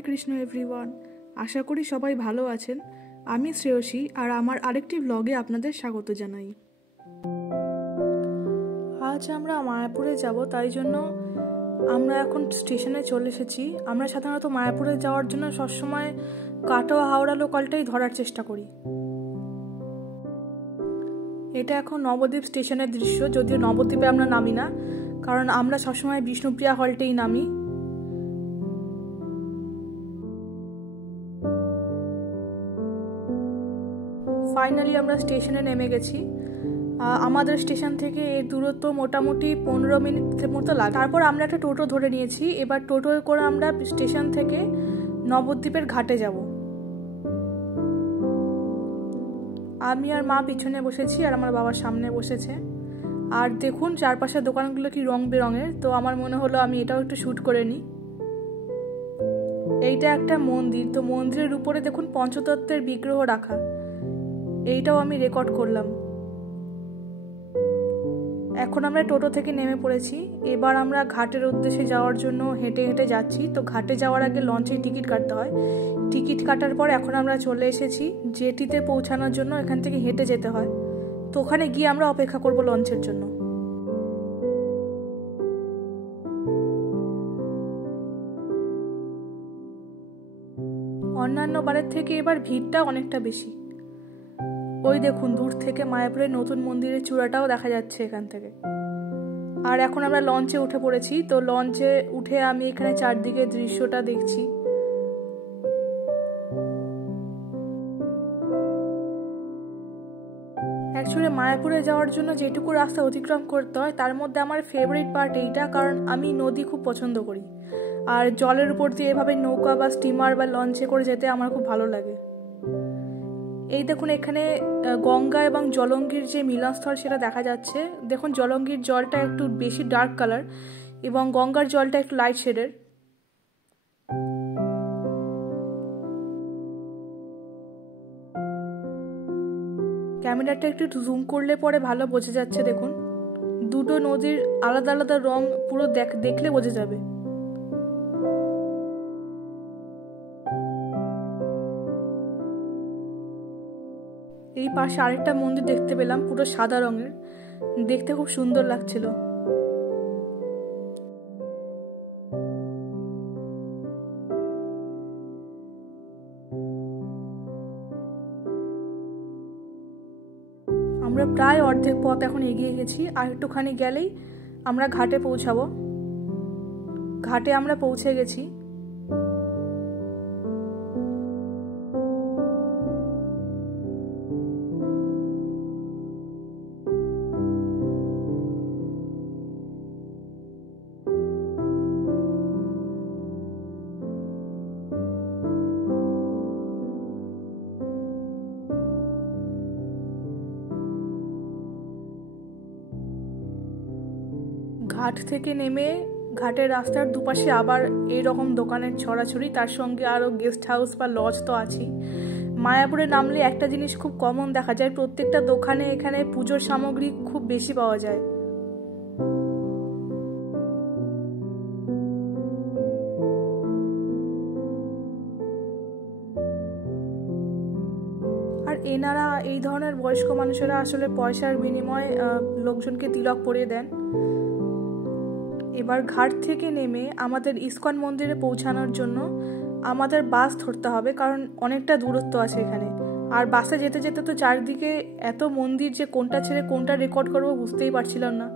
হরে Krishna everyone. আশা করি সবাই ভালো আছেন। আমি শ্রেয়সী আর আমার আরেকটি ব্লগে আপনাদের স্বাগত জানাই। আজ আমরা মায়াপুরে যাব, তাই জন্য আমরা এখন স্টেশনে চলে এসেছি। আমরা সাধারণত মায়াপুরে যাওয়ার জন্য সবসময় কাটোয়া হাওড়া লোকালটাই ধরার চেষ্টা করি। এটা এখন নবদ্বীপ স্টেশনের দৃশ্য, যদিও নবদ্বীপে আমরা নামি না, কারণ আমরা সবসময় বিষ্ণুপ্রিয়া হল্টেই নামি। ফাইনালি আমরা স্টেশনে নেমে গেছি। আমাদের স্টেশন থেকে এর দূরত্ব মোটামুটি 15 মিনিটের মতো লাগে। তারপর আমরা একটা টোটো ধরে নিয়েছি। এবার টোটোয় করে আমরা স্টেশন থেকে নবদ্বীপের ঘাটে যাব। আমি আর মা পিছনে বসেছি আর আমার বাবা সামনে বসেছে। আর দেখুন চারপাশের দোকানগুলো কি রং বেরঙের, তো আমার মনে হলো আমি এটাও একটু শ্যুট করে নিই। এইটা একটা মন্দির, তো মন্দিরের উপরে দেখুন পঞ্চতত্ত্বের বিগ্রহ রাখা, এইটাও আমি রেকর্ড করলাম। এখন আমরা টোটো থেকে নেমে পড়েছি। এবার আমরা ঘাটের উদ্দেশ্যে যাওয়ার জন্য হেঁটে হেঁটে যাচ্ছি। তো ঘাটে যাওয়ার আগে লঞ্চে টিকিট কাটতে হয়। টিকিট কাটার পর এখন আমরা চলে এসেছি জেটিতে পৌঁছানোর জন্য। এখান থেকে হেঁটে যেতে হয়, তো ওখানে গিয়ে আমরা অপেক্ষা করব লঞ্চের জন্য। অন্যান্য বারের থেকে এবার ভিড়টা অনেকটা বেশি। ওই দেখুন দূর থেকে মায়াপুরের নতুন মন্দিরের চূড়াটাও দেখা যাচ্ছে এখান থেকে। আর এখন আমরা লঞ্চে উঠে পড়েছি। তো লঞ্চে উঠে আমি এখানে চারদিকে দৃশ্যটা দেখছি। অ্যাকচুয়ালি মায়াপুরে যাওয়ার জন্য যেটুকু রাস্তা অতিক্রম করতে হয় তার মধ্যে আমার ফেভারিট পার্ট এইটা, কারণ আমি নদী খুব পছন্দ করি। আর জলের উপর দিয়ে এভাবে নৌকা বা স্টিমার বা লঞ্চে করে যেতে আমার খুব ভালো লাগে। এই দেখুন এখানে গঙ্গা এবং জলঙ্গির যে মিলনস্থল সেটা দেখা যাচ্ছে। দেখুন জলঙ্গির জলটা একটু বেশি ডার্ক কালার এবং গঙ্গার জলটা একটু লাইট শেডের। ক্যামেরাটা একটু জুম করলে পরে ভালো বোঝা যাচ্ছে। দেখুন দুটো নদীর আলাদা আলাদা রং পুরো দেখলে বোঝা যাবে। এই পাশে আরেকটা মন্দির দেখতে পেলাম, পুরো সাদা রঙের, দেখতে খুব সুন্দর লাগছিল। আমরা প্রায় অর্ধেক পথ এখন এগিয়ে গেছি। আর একটুখানি গেলেই আমরা ঘাটে পৌঁছাবো। ঘাটে আমরা পৌঁছে গেছি। ঘাট থেকে নেমে ঘাটের রাস্তার দুপাশে আবার এইরকম দোকানের ছড়াছড়ি, তার সঙ্গে আরও গেস্ট হাউস বা লজ তো আছেই। মায়াপুরে নামলে একটা জিনিস খুব কমন দেখা যায়, প্রত্যেকটা দোকানে এখানে পুজোর সামগ্রী খুব বেশি পাওয়া যায়। আর এনারা এই ধরনের বয়স্ক মানুষেরা আসলে পয়সার বিনিময়ে লোকজনকে তিলক পরিয়ে দেন। এবার ঘাট থেকে নেমে আমাদের ইস্কন মন্দিরে পৌঁছানোর জন্য আমাদের বাস ধরতে হবে, কারণ অনেকটা দূরত্ব আছে এখানে। আর বাসে যেতে যেতে তো চারদিকে এত মন্দির যে কোনটা ছেড়ে কোনটা রেকর্ড করবো বুঝতেই পারছিলাম না।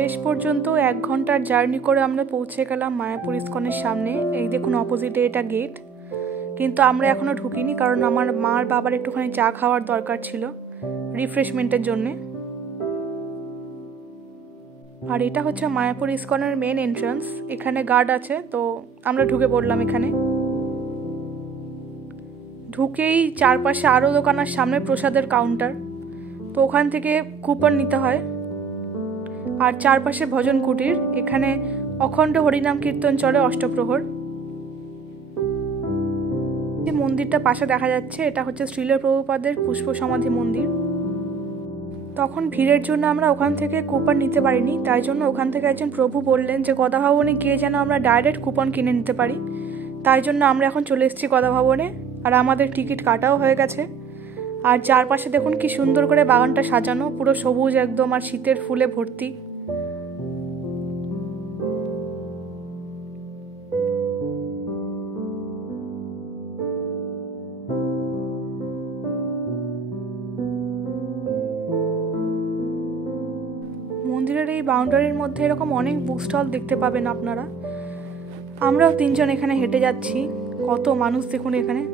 শেষ পর্যন্ত 1 ঘন্টার জার্নি করে আমরা পৌঁছে গেলাম মায়াপুর ইস্কনের সামনে। এই দেখুন অপোজিটে এটা গেট, কিন্তু আমরা এখনও ঢুকিনি কারণ আমার মার বাবার একটুখানি চা খাওয়ার দরকার ছিল রিফ্রেশমেন্টের জন্যে। আর এটা হচ্ছে মায়াপুর ইস্কনের মেন এন্ট্রান্স। এখানে গার্ড আছে, তো আমরা ঢুকে পড়লাম। এখানে ঢুকেই চারপাশে আরও দোকান আর সামনে প্রসাদের কাউন্টার, তো ওখান থেকে কুপন নিতে হয়। আর চারপাশে ভজন কুটির, এখানে অখণ্ড হরিনাম কীর্তন চলে অষ্টপ্রহর। যে মন্দিরটা পাশে দেখা যাচ্ছে এটা হচ্ছে শ্রীল প্রভুপাদের পুষ্প সমাধি মন্দির। তখন ভিড়ের জন্য আমরা ওখান থেকে কুপন নিতে পারিনি, তাই জন্য ওখান থেকে একজন প্রভু বললেন যে গদা ভবনে গিয়ে যেন আমরা ডাইরেক্ট কুপন কিনে নিতে পারি। তাই জন্য আমরা এখন চলে এসেছি গদা ভবনে, আর আমাদের টিকিট কাটাও হয়ে গেছে। আর চারপাশে দেখুন কি সুন্দর করে বাগানটা সাজানো, পুরো সবুজ একদম, আর শীতের ফুলে ভর্তি। মন্দিরের এই বাউন্ডারির মধ্যে এরকম অনেক বুক স্টল দেখতে পাবেন আপনারা। আমরাও 3 জন এখানে হেঁটে যাচ্ছি, কত মানুষ দেখুন এখানে।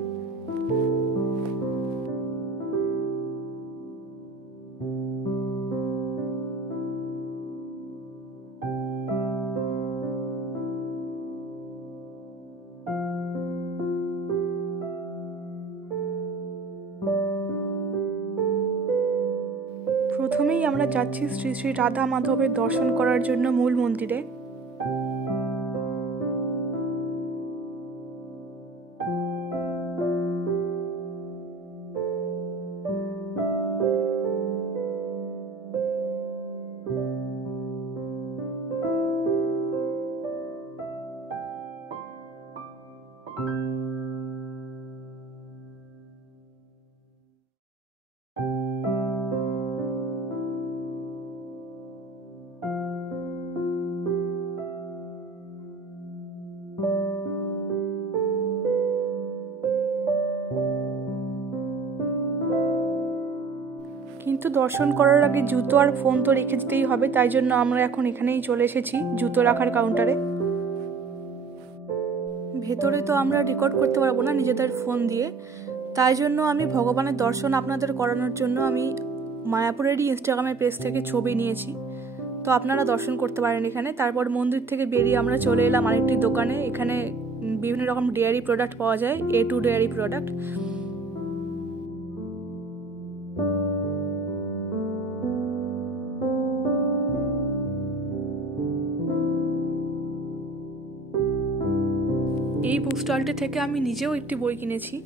প্রথমেই আমরা যাচ্ছি শ্রী শ্রী রাধা মাধবের দর্শন করার জন্য মূল মন্দিরে। কিন্তু দর্শন করার আগে জুতো আর ফোন তো রেখে যেতেই হবে, তাই জন্য আমরা এখন এখানেই চলে এসেছি জুতো রাখার কাউন্টারে। ভেতরে তো আমরা রেকর্ড করতে পারবো না নিজেদের ফোন দিয়ে, তাই জন্য আমি ভগবানের দর্শন আপনাদের করানোর জন্য আমি মায়াপুরেরই ইনস্টাগ্রামের পেজ থেকে ছবি নিয়েছি, তো আপনারা দর্শন করতে পারেন এখানে। তারপর মন্দির থেকে বেরিয়ে আমরা চলে এলাম আরেকটি দোকানে। এখানে বিভিন্ন রকম ডেয়ারি প্রোডাক্ট পাওয়া যায়, A2 ডেয়ারি প্রোডাক্ট। এই বুক স্টলটি থেকে আমি নিজেও একটি বই কিনেছি।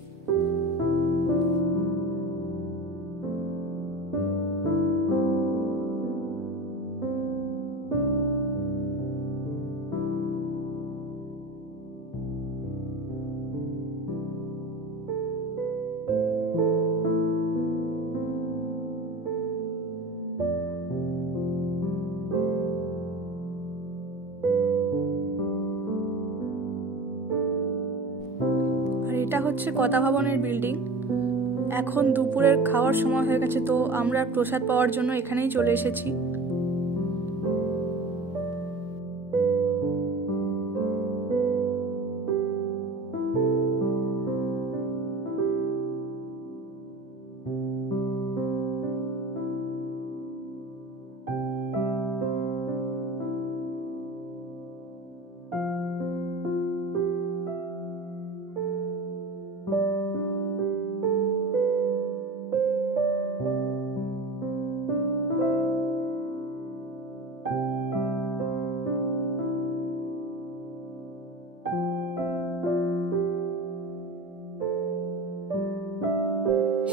এটা হচ্ছে গদা ভবনের বিল্ডিং। এখন দুপুরের খাওয়ার সময় হয়ে গেছে, তো আমরা প্রসাদ পাওয়ার জন্য এখানেই চলে এসেছি।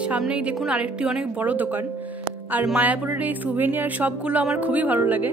সামনেই দেখুন আরেকটি অনেক বড় দোকান। আর মায়াপুরের এই সুভেনিয়ার শপগুলো আমার খুবই ভালো লাগে।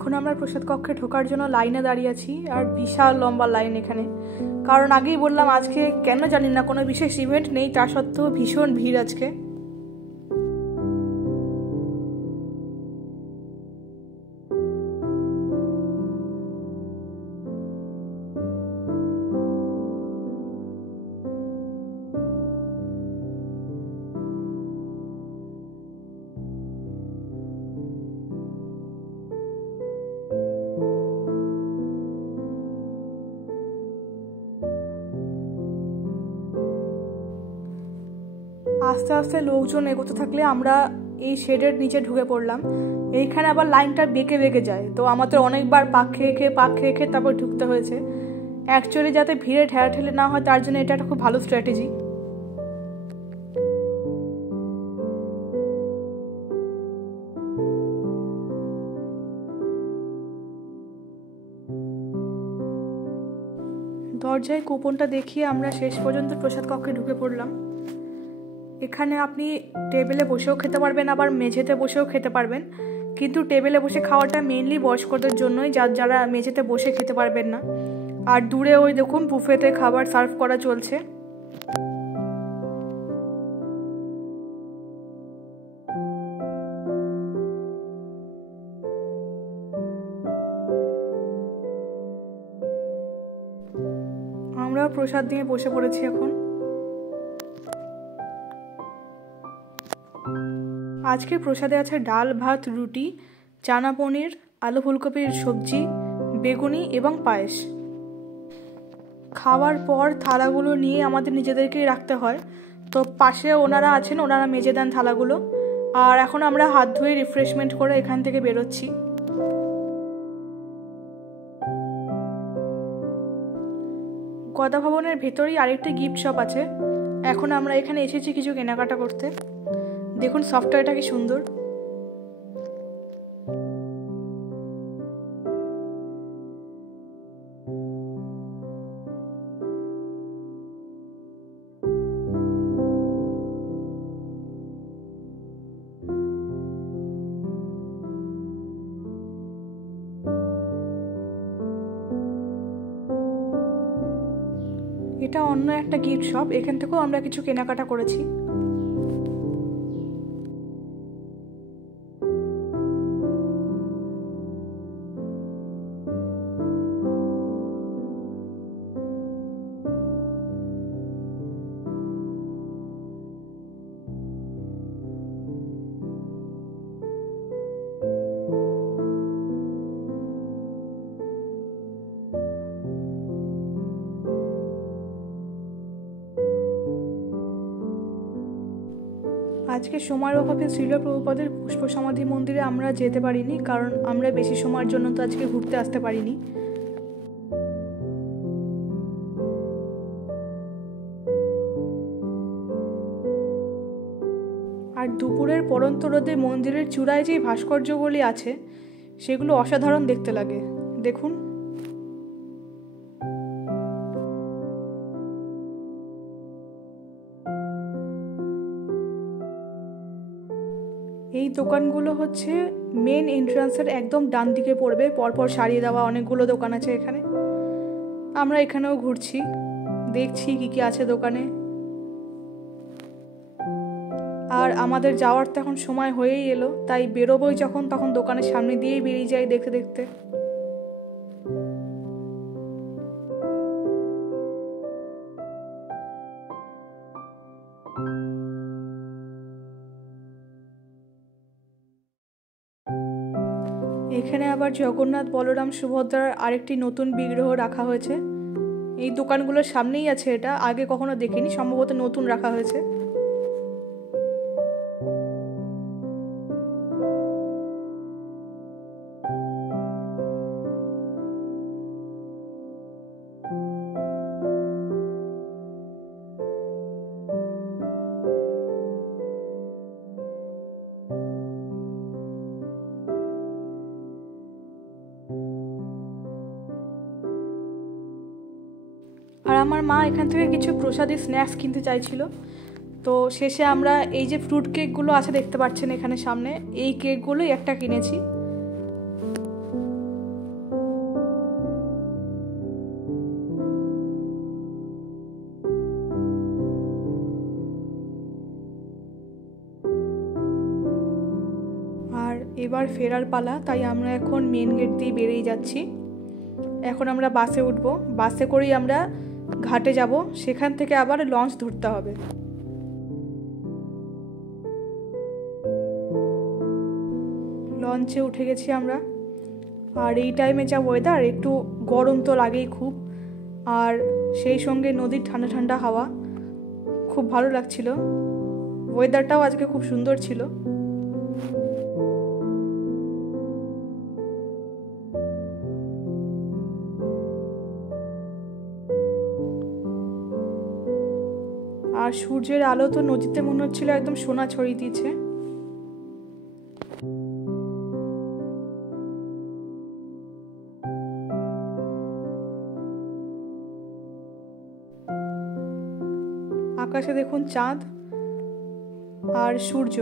এখন আমরা প্রসাদ কক্ষে ঢোকার জন্য লাইনে দাঁড়িয়ে আছি, আর বিশাল লম্বা লাইন এখানে। কারণ আগেই বললাম আজকে কেন জানি না কোনো বিশেষ ইভেন্ট নেই, তা সত্ত্বেও ভীষণ ভিড় আজকে। আস্তে আস্তে লোকজন এগোতে থাকলে আমরা এই শেডের নিচে ঢুকে পড়লাম। এইখানে আবার লাইনটা বেঁকে বেঁকে যায়, তো আমাদের অনেকবার পাক খেয়ে খেয়ে তারপর ঢুকতে হয়েছে। অ্যাকচুয়ালি যাতে ভিড়ে ঠেলাঠেলি না হয় তার জন্য এটা একটা খুব ভালো স্ট্র্যাটেজি। দরজায় কুপনটা দেখিয়ে আমরা শেষ পর্যন্ত প্রসাদ কক্ষে ঢুকে পড়লাম। এখানে আপনি টেবিলে বসেও খেতে পারবেন, আবার মেঝেতে বসেও খেতে পারবেন, কিন্তু টেবিলে বসে খাওয়াটা মেইনলি বয়স্কদের জন্যই, যারা মেঝেতে বসে খেতে পারবেন না। আর দূরে ওই দেখুন বুফেতে খাবার সার্ভ করা চলছে। আমরা প্রসাদ নিয়ে বসে পড়েছি এখন। আজকে প্রসাদে আছে ডাল, ভাত, রুটি, চানা পনির, আলু ফুলকপির সবজি, বেগুনি এবং পায়েস। খাওয়ার পর থালাগুলো নিয়ে আমাদের নিজেদেরকেই রাখতে হয়, তো পাশে ওনারা আছেন, ওনারা মেজে দেন থালাগুলো। আর এখন আমরা হাত ধুয়ে রিফ্রেশমেন্ট করে এখান থেকে বেরোচ্ছি। গদা ভবনের ভেতরেই আরেকটি গিফট শপ আছে। এখন আমরা এখানে এসেছি কিছু কেনাকাটা করতে। দেখুন সফটওয়্যারটা কি সুন্দর। এটা অন্য একটা গিফট শপ, এখান থেকেও আমরা কিছু কেনাকাটা করেছি। আজকে সময়ের অভাবে শ্রীল প্রভুপাদের পুষ্প সমাধি মন্দিরে আমরা যেতে পারিনি, কারণ আমরা বেশি সময়ের জন্য তো আজকে ঘুরতে আসতে পারিনি। আর দুপুরের পড়ন্ত রোদে মন্দিরের চূড়ায় যে ভাস্কর্যগুলি আছে সেগুলো অসাধারণ দেখতে লাগে। দেখুন এই দোকানগুলো হচ্ছে মেন এন্ট্রান্সের একদম ডান দিকে পড়বে, পরপর সারিয়ে দেওয়া অনেকগুলো দোকান আছে এখানে। আমরা এখানেও ঘুরছি, দেখছি কি কি আছে দোকানে। আর আমাদের যাওয়ার তো এখন সময় হয়েই এলো, তাই বেরোবোই যখন তখন দোকানের সামনে দিয়েই বেরিয়ে যাই দেখতে দেখতে। এখানে আবার জগন্নাথ, বলরাম, সুভদ্রার আরেকটি নতুন বিগ্রহ রাখা হয়েছে। এই দোকানগুলোর সামনেই আছে, এটা আগে কখনো দেখিনি, সম্ভবত নতুন রাখা হয়েছে। আর আমার মা এখান থেকে কিছু প্রসাদী স্ন্যাক্স কিনতে চাইছিল, তো শেষে আমরা এই যে ফ্রুট কেকগুলো আছে দেখতে পাচ্ছেন এখানে সামনে, এই কেকগুলোই একটা কিনেছি। এবার ফেরার পালা, তাই আমরা এখন মেন গেট দিয়ে বেরিয়ে যাচ্ছি। এখন আমরা বাসে উঠব, বাসে করেই আমরা ঘাটে যাব, সেখান থেকে আবার লঞ্চ ধরতে হবে। লঞ্চে উঠে গেছি আমরা। আর এই টাইমে যা ওয়েদার, একটু গরম তো লাগেই খুব, আর সেই সঙ্গে নদীর ঠান্ডা ঠান্ডা হাওয়া, খুব ভালো লাগছিল। ওয়েদারটাও আজকে খুব সুন্দর ছিল। আর সূর্যের আলো তো নদীতে মনে হচ্ছিল একদম সোনা ছড়িয়ে দিয়েছে। আকাশে দেখুন চাঁদ আর সূর্য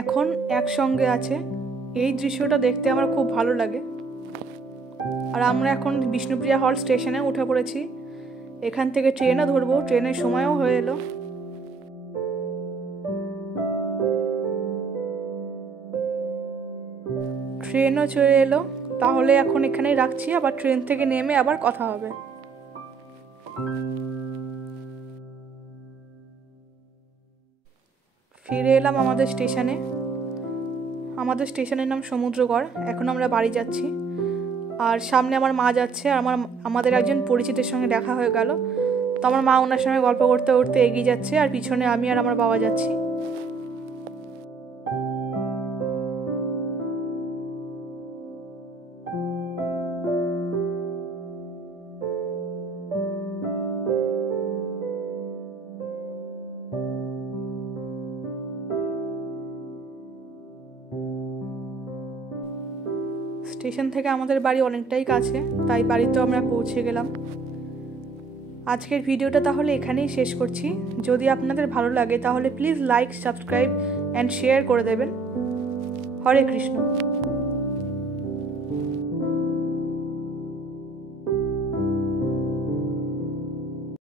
এখন একসঙ্গে আছে। এই দৃশ্যটা দেখতে আমার খুব ভালো লাগে। আর আমরা এখন বিষ্ণুপ্রিয়া হল স্টেশনে উঠে পড়েছি। এখান থেকে ট্রেনও ধরবো, ট্রেনের সময়ও হয়ে এলো। ট্রেনও চলে এলো, তাহলে এখন এখানেই রাখছি, আবার ট্রেন থেকে নেমে আবার কথা হবে। ফিরে এলাম আমাদের স্টেশনে। আমাদের স্টেশনের নাম সমুদ্রগড়। এখন আমরা বাড়ি যাচ্ছি। আর সামনে আমার মা যাচ্ছে, আর আমাদের একজন পরিচিতের সঙ্গে দেখা হয়ে গেল। তো আমার মা ওনার সঙ্গে গল্প করতে করতে এগিয়ে যাচ্ছে, আর পিছনে আমি আর আমার বাবা যাচ্ছি। স্টেশন থেকে আমাদের বাড়ি অনেকটাই কাছে, তাই বাড়িতেও আমরা পৌঁছে গেলাম। আজকের ভিডিওটা তাহলে এখানেই শেষ করছি। যদি আপনাদের ভালো লাগে তাহলে please like, subscribe and share করে দেবেন। হরে কৃষ্ণ।